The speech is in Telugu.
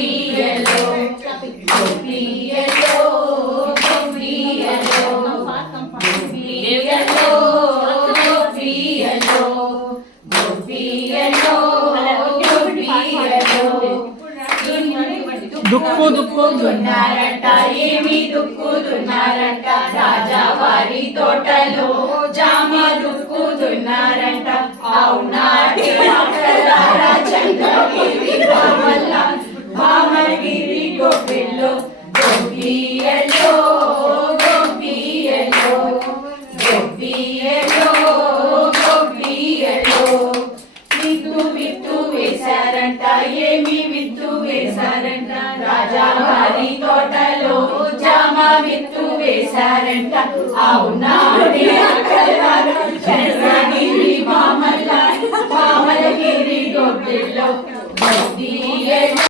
గొబ్బియలో గొబ్బియలో గొబ్బియలో గొబ్బియలో గొబ్బియలో గొబ్బియలో దుక్కుతున్నారంట ఏమి దుక్కుతున్నారంట రాజావారి తోటలో జామ దుక్కుతున్నారంట అవునాటి చంద్రగిరి భామల్ల భామగిరి గొబ్బిల్లో గొబ్బియలో గొబ్బియలో గొబ్బియలో గొబ్బియలో విత్తు వేశారంట ఏమి విత్తు వేశారంట రాజావారి తోటలో జామ విత్తు వేశారంట అవునాటి చంద్రగిరి భామల్ల భామగిరి గొబ్బిల్లో గొబ్బియలో